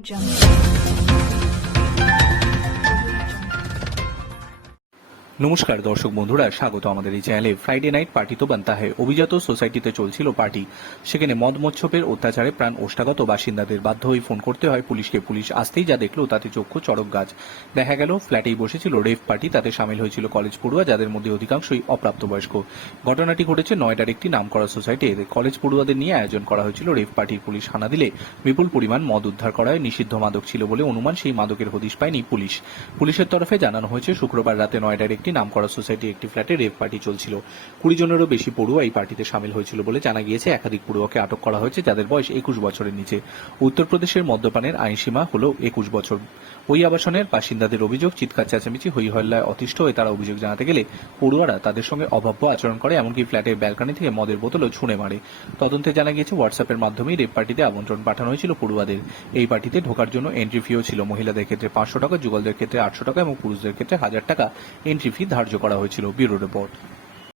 jump. নমস্কার, দর্শক বন্ধুরা, স্বাগত আমাদের এই চ্যানেলে ফ্রাইডে নাইট পার্টি তো বানতা হয় অভিজাত সোসাইটিতে চলছিল পার্টি সেখানে মদ মচ্ছপের অত্যাচারে প্রাণ ওষ্ঠাগত বাসিন্দাদের বাধ্য হয়ে ফোন করতে হয় পুলিশকে। পুলিশ আসতেই যা দেখল, তাতে চক্ষু চড়ক গাছ। দেখা গেল ফ্ল্যাটেই বসেছিল রেভ পার্টি তাতে সামিল হয়েছিল কলেজ পড়ুয়া, যাদের মধ্যে অধিকাংশই অপ্রাপ্তবয়স্ক। ঘটনাটি ঘটেছে নয়ডার একটি নামকরা সোসাইটি কলেজ পড়ুয়াদের নিয়ে আয়োজন করা হয়েছিল রেভ পার্টির পুলিশ হানা দিলে বিপুল পরিমাণ মদ উদ্ধার করা হয়। নিষিদ্ধ মাদক ছিল বলে অনুমান, সেই মাদকের হদিশ পায়নি পুলিশ। পুলিশের তরফে জানানো হয়েছে, শুক্রবার রাতে নয়ডার একটি নামকরা সোসাইটি একটি ফ্ল্যাটে রেভ পার্টি চলছিল। কুড়ি জনেরও বেশি পড়ুয়া এই পার্টিতে সামিল হয়েছিল বলে জানা গিয়েছে। একাধিক পড়ুয়াকে আটক করা হয়েছে, যাদের বয়স একুশ বছরের নিচে। উত্তরপ্রদেশের মদ্যপানের আইনসীমা হল একুশ বছর। ওই আবাসনের বাসিন্দাদের অভিযোগ, চিৎকার চেঁচামেচি হই হল্লায় অতিষ্ঠ হয়ে তারা অভিযোগ জানাতে গেলে পড়ুয়ারা তাদের সঙ্গে অভব্য আচরণ করে, এমনকি ফ্ল্যাটের ব্যালকনি থেকে মদের বোতলও ছুঁড়ে মারে। তদন্তে জানা গিয়েছে, হোয়াটসঅ্যাপের মাধ্যমেই রেপ পার্টিতে আমন্ত্রণ পাঠানো হয়েছিল পড়ুয়াদের। এই পার্টিতে ঢোকার জন্য এন্ট্রি ফিও ছিল। মহিলাদের ক্ষেত্রে পাঁচশো টাকা, যুগলদের ক্ষেত্রে আটশো টাকা এবং পুরুষদের ক্ষেত্রে হাজার টাকা এন্ট্রি ফি ধার্য করা হয়েছিল ব্যুরো রিপোর্ট।